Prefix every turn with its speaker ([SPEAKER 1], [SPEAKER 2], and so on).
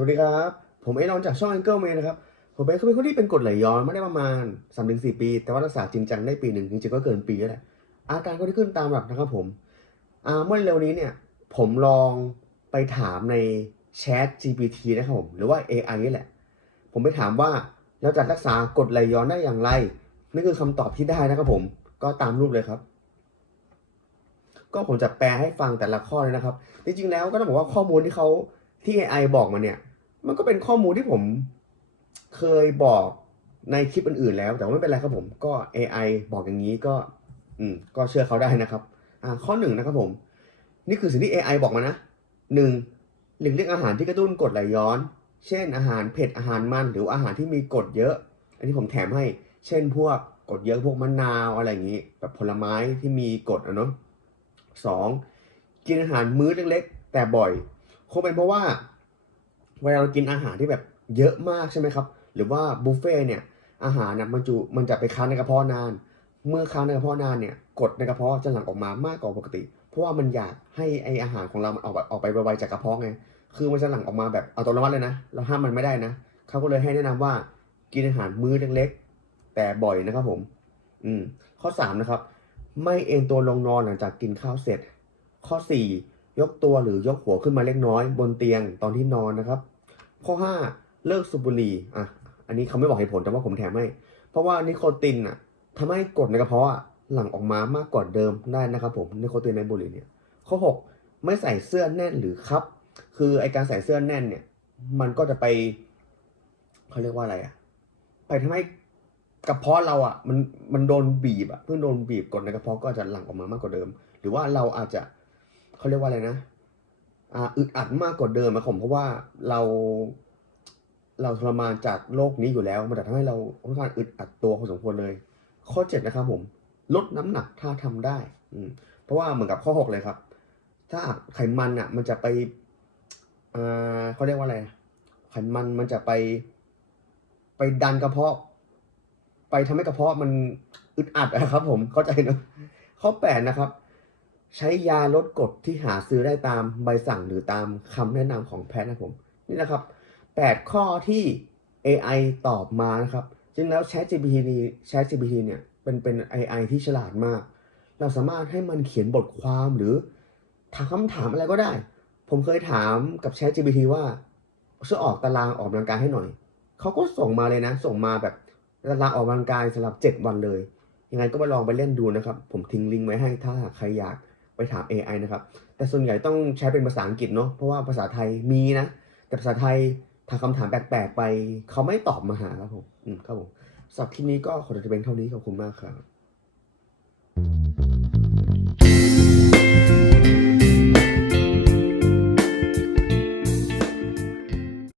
[SPEAKER 1] วัสดีครับ ผมเอรอนจากช่อง Angle Man นะครับ ผมเป็นคนที่เป็นกรดไหลย้อนมาได้ประมาณ3าถึงสปี แต่ว่ารักษาจริงจังได้ปีหนึ่งจริงๆก็เกินปีแล้วแหละอาการก็ที่ขึ้นตามหลักนะครับผมเมื่อเร็วนี้เนี่ย ผมลองไปถามใน Chat GPT นะครับผม หรือว่า AI นี่แหละ ผมไปถามว่าเราจะรักษากรดไหลย้อนได้อย่างไรนี่คือคำตอบที่ได้นะครับผม ก็ตามรูปเลยครับ ก็ผมจะแปลให้ฟังแต่ละข้อเลยนะครับ จริงๆแล้วก็ต้องบอกว่าข้อมูลที่เขาที่ AI บอกมาเนี่ย มันก็เป็นข้อมูลที่ผมเคยบอกในคลิปอื่นๆแล้ว แต่ไม่เป็นไรครับผมก็ AI บอกอย่างนี้ก็ อืม ก็เชื่อเขาได้นะครับ อ่า ข้อหนึ่งนะครับผม นี่คือสิ่งที่ AI บอกมานะหนึ่งหลีกเลี่ยงอาหารที่กระตุ้นกรดไหลย้อน เช่น อาหารเผ็ดอาหารมันหรือว่าอาหารที่มีกรดเยอะ อันนี้ผมแถมให้ เช่น พวกกรดเยอะพวกมะนาวอะไรอย่างนี้แบบผลไม้ที่มีกรดอะเนาะสองกินอาหารมื้อเล็กๆ แต่บ่อย คงเป็นเพราะว่า เวลาเรากินอาหารที่แบบเยอะมากใช่ไหมครับ หรือว่าบุฟเฟ่เนี่ยอาหารนะมันจุมันจะไปค้างในกระเพาะนาน เมื่อค้างในกระเพาะนานเนี่ยกรดในกระเพาะจะหลั่งออกมามากกว่าปกติ เพราะว่ามันอยากให้ไออาหารของเรามันออกออกไปไวๆจากกระเพาะไง คือมันจะหลั่งออกมาแบบอัตโนมัติเลยนะ เราห้ามมันไม่ได้นะเขาก็เลยให้แนะนำว่ากินอาหารมื้อเล็กๆ แต่บ่อยนะครับผม อืมข้อสามนะครับ ไม่เอนตัวลงนอนหลังจากกินข้าวเสร็จ ข้อสี่ ยกตัวหรือยกหัวขึ้นมาเล็กน้อยบนเตียงตอนที่นอนนะครับ ข้อห้าเลิกสูบบุหรี่อะอันนี้เขาไม่บอกเหตุผลแต่ว่าผมแถมให้ เพราะว่านิโคตินอะทำให้กรดในกระเพาะอะหลั่งออกมามากกว่าเดิมได้นะครับผมนิโคตินในบุหรี่เนี่ยข้อหกไม่ใส่เสื้อแน่นหรือครับ คือไอการใส่เสื้อแน่นเนี่ย มันก็จะไปเขาเรียกว่าอะไรอะไปทำให้กระเพาะเราอะมันมันโดนบีบอะเพื่อโดนบีบกดในกระเพาะก็จะหลั่งออกมามากกว่าเดิม หรือว่าเราอาจจะ เขาเรียกว่าอะไรนะอ่าอึดอัดมากกว่าเดิมอะผมเพราะว่าเราเราทรมานจากโรคนี้อยู่แล้ว มันจะทำให้เราค่อนข้างอึดอัดตัวพอสมควรเลย ข้อเจ็ดนะครับผม ลดน้ำหนักถ้าทำได้ อืมเพราะว่าเหมือนกับข้อหกเลยครับ ถ้าไขมันอะ มันจะไปอ่าเขาเรียกว่าอะไรไขมันมันจะไป ไปดันกระเพาะ ไปทำให้กระเพาะมันอึดอัดอะครับผมเข้าใจเนอะข้อแปดนะครับ ใช้ยาลดกรดที่หาซื้อได้ตามใบสั่งหรือตามคำแนะนำของแพทย์นะผม นี่นะครับแปดข้อที่ AI ตอบมานะครับจริงแล้ว ChatGPT นี่ ChatGPT เนี่ยเป็นเป็น AI ที่ฉลาดมาก เราสามารถให้มันเขียนบทความหรือถามคำถามอะไรก็ได้ ผมเคยถามกับ ChatGPT ว่าช่วยออกตารางออกกำลังกายให้หน่อย เขาก็ส่งมาเลยนะ ส่งมาแบบตารางออกกำลังกายสำหรับ 7 วันเลย ยังไงก็ไปลองไปเล่นดูนะครับ ผมทิ้งลิงก์ไว้ให้ถ้าใครอยาก ไปถาม AI นะครับ แต่ส่วนใหญ่ต้องใช้เป็นภาษาอังกฤษเนาะเพราะว่าภาษาไทยมีนะ แต่ภาษาไทยถามคำถามแปลกๆไป เขาไม่ตอบมาหาครับผมอืมครับผมสำหรับคลิปนี้ก็ขอจบเพียงเท่านี้ขอบคุณมากครับ